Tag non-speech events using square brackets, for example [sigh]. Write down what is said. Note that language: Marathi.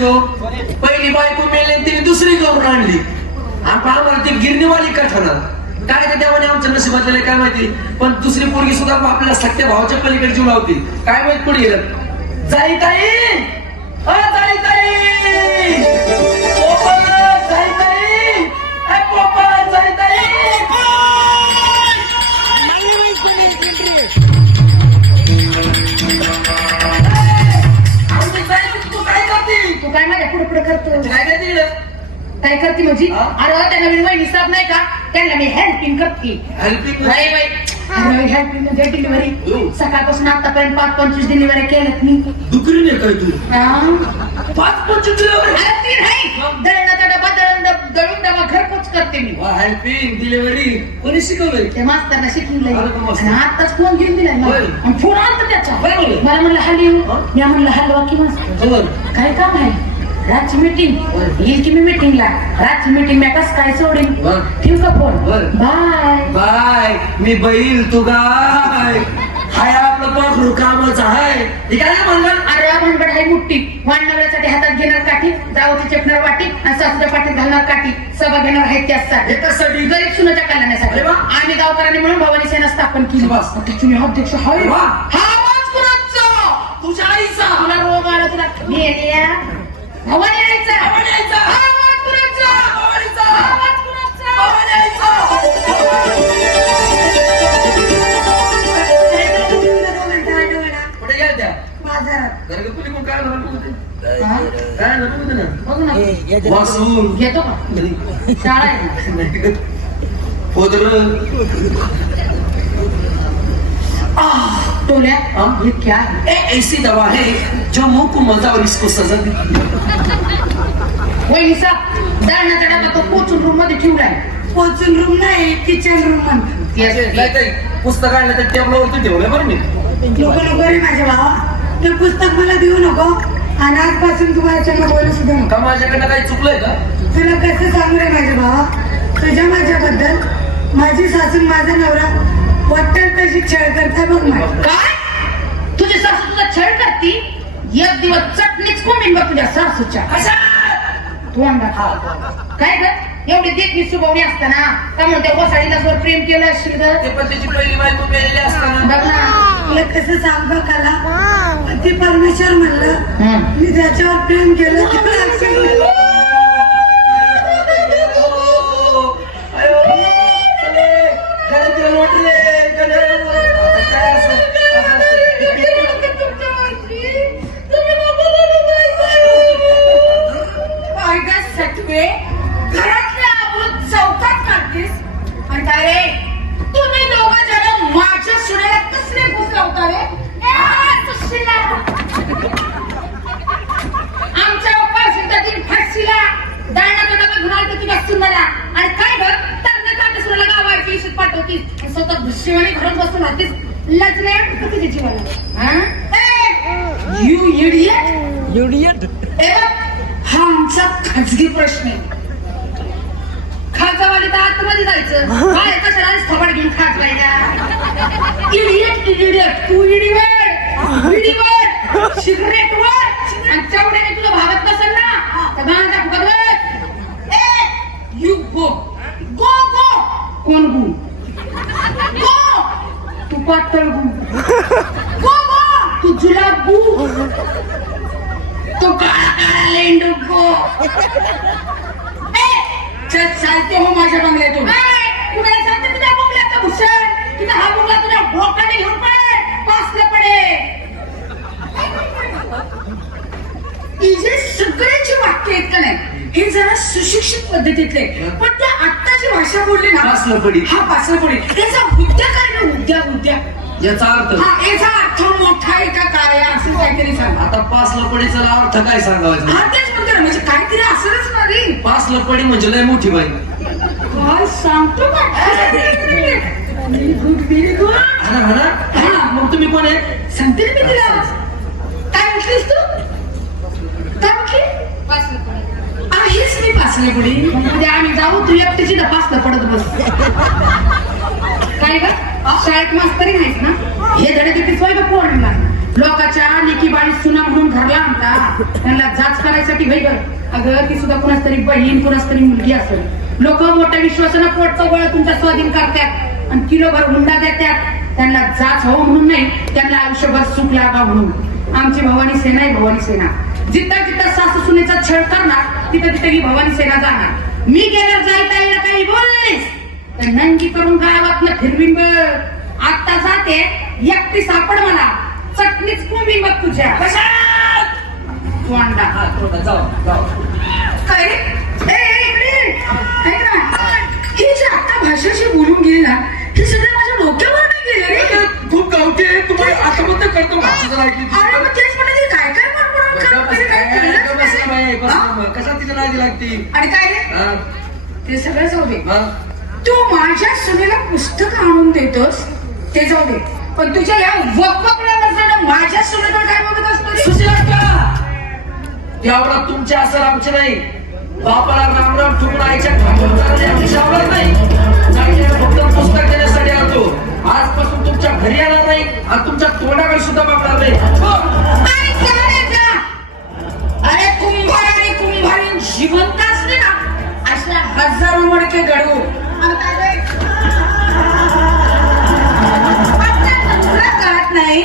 गो पहिली बायको मेले आणि तिने दुसरी गौर आणली. आणि आम्हाला ती गिरणीवाली का ठरणार? काय ते देवाने आमच्या नशिबातले काय माहिती? पण दुसरी पोरगी सुद्धा आपल्या सत्य भावाच्या पलीकडे जीव लावती. काय माहीत पुढे गेलं? जाई ताई! करते म्हणजे हा? अरे त्या नवीन वहिनी साहेब नाही का? त्यांना मी हेल्पिंग करते. हेल्पिंग नाही बाई हेल्पिंग म्हणजे हो. डिलिव्हरी सकाळपासून आतापर्यंत पाच पंचवीस डिलिव्हरी केल्यात मी. नाही काय तू? हा? पाच पंचवीस डिलिव्हरी अरे ती नाही. दळणाचा डबा दळण दळून डबा घरपोच करते मी. हेल्पिंग डिलिव्हरी कोणी शिकवलंय? त्या मास्तरला शिकवलंय. आणि आताच फोन घेऊन दिलाय मला. होय. आणि फोन आलता त्याचा. मला म्हणलं हॅलो. हा? मी म्हणलं हॅलो की मास्तर. बरं काय काम आहे? रातची मीटिंग. येईल की मी मीटिंगला रातची मीटिंग मी कस काय सोडीन. बर. ठेवू का फोन बर. बाय बाय मी बैल तू गाय. हाय आपलं पाखरू कामाचं हाय. हे काय म्हणलं अरे भानगड आहे मुठ्ठी वाढण्यासाठी हातात घेणार काठी जावची चेपणार वाटी आणि सासूच्या पाठीत घालणार काठी. सभा घेणार आहेत त्यासाठी एकासाठी गरीब सुनाच्या कल्याणासाठी. अरे वा. आम्ही गावकऱ्यांनी म्हणून भवानी सेना स्थापन केली. शाबास. त्याची मी अध्यक्ष हाय अरे वा. हा आवाज कुणाचा? तुझ्या आईचा. तुला रोग आला तुला. मेल्या हा. हा? हा? वासून. घेतो का? शाळा आहे [laughs] पोदर टोल्या हाँ? ये क्या है एक ऐसी दवा है जो मुंह को मजा और इसको सजा देती है वहिनीचा दळणाचा डबा तो कोचून रूममध्ये ठेवलाय पोचून रूम नाही किचन रूम काय पुस्तक आणलं तर टेबलावरती ठेवलं बरं मी नको नको रे माझ्या भावा ते पुस्तक मला देऊ नको आणि आजपासून तू माझ्याकडे बोलू सुद्धा नको का माझ्याकडनं काही चुकलंय का तुला कसं सांगू रे माझ्या भावा तुझ्या माझ्याबद्दल माझी सासून माझा नवरा वाटतं कशी छळ करता बघ माझ्या काय? तुझी सासू तुझा छळ करती? एक दिवस चटणीच कोमीन बघ तुझ्या सासूच्या. अशा तू अंडा काय ग? एवढी देखणी सुभवणी असताना का म्हणते वसाडीला जोर प्रेम केलं असशील ग? ते पण त्याची पहिली बायको मेलेली असताना. बघ ना. तुला कसं सांगू काला? ती परमेश्वर म्हणलं हं. मी ज्याच्यावर प्रेम केलं ते स्वतः भुशिवानी घरात बसून राहतीस. लग्न का तुझ्या जीवाला. हा? यू इडियट बघ, हा आमचा खाजगी प्रश्न आहे. खाजावाली तर आतमध्ये जायचं. काय कशाला थोबाड घेऊन खाजवायला इडियट इडियट तू इडिवट इडिवट सिगरेट वर आणि चवड्याने तुला भागत नसेल ना तर गाणं फुकत ए यू गो गो गो कोण गु गो तू पातळ गु गो गो तू गु तो काळा काळा लेंडू चल हो माझ्या बंगल्यातून. कुणाला सांगते तुझ्या बंगल्याचा भूषण? तुझा हा बंगला तुझ्या भोकाने घेऊन पडे पासला पडे ही जे सगळ्यांची वाक्य आहेत का नाही हे जरा सुशिक्षित पद्धतीतले. पण त्या आत्ताची भाषा बोलली ना पासलं पडी. हा पासला पडी. त्याचा उद्या काय ना उद्या उद्या. याचा अर्थ हा याचा अर्थ मोठा आहे का काय आहे? असं काहीतरी सांगा. आता पाच लपडीचा अर्थ काय सांगायचा? हा तेच म्हणतो ना म्हणजे काहीतरी असलंच ना रे पाच लपडी म्हणजे लय मोठी बाई. काय सांगतो का व्हेरी गुड व्हेरी गुड हा. ना हा मग तुम्ही कोण आहे? सांगते ना मी तिला. काय म्हटलीस तू? काय म्हटली? आहेस मी पासले पुढे उद्या आम्ही जाऊ तू एकटीची तपासला पडत बस. काय ग शाळेत मास्तरी नाहीस ना? हे धडे किती सोय का पोरांना लोकाच्या लेकी बाळी सुना म्हणून घरला आणता. त्यांना जाच करायसाठी भाई अगं ती सुद्धा कुणाच तरी बहीण कुणाच तरी मुलगी असेल. लोक मोठ्या विश्वासानं पोटचा गोळा तुमच्या स्वाधीन करतात. आणि किलोभर हुंडा देतात. त्यांना जाच हो म्हणून नाही त्यांना आयुष्यभर सुख लागा म्हणून. आमची भवानी सेना आहे भवानी सेना. जिथं जिथं सासू सुनेचा छळ करणार तिथं तिथं ही भवानी सेना जाणार. मी गेल्यावर जायता येईल काही बोललीस? तर नंगी करून गावात फिरवीन बघ. आता जाते एकटी सापड मला. चटणीच कोंबीन बघ तुझ्या. कशात तोंडा हा, थोडं. जाऊ जाऊ. काय. ही जी आता भाषाशी बोलून गेली ना हे सगळं माझ्या डोक्यावर नाही गेलं रे. खूप गावठी आहे तुम्हाला आत्महत्या करतो भाषा ऐकली. अरे मग तेच म्हणाले काय काय बस, बाई, नाही. मग. कशा लागती? आणि काय रे? ते सगळं जाऊ दे. तू माझ्या सुनेला पुस्तक आणून देतोस? ते जाऊ दे. पण तुझ्या या वकवकल्या नजरेनं माझ्या सुनेकडे काय बघत असतो एवढा तुमच्या असेल आमचे नाही. बापाला रामराम ठोकून आईच्या आमची आवडत नाही. फक्त पुस्तक देण्यासाठी आणतो आजपासून तुमच्या घरी येणार नाही आणि तुमच्या तोंडाकडे सुद्धा बघणार नाही. हो. अरे कुंभार आणि कुंभारीण जिवंत असले ना अशा हजारो मडके घडवून नाही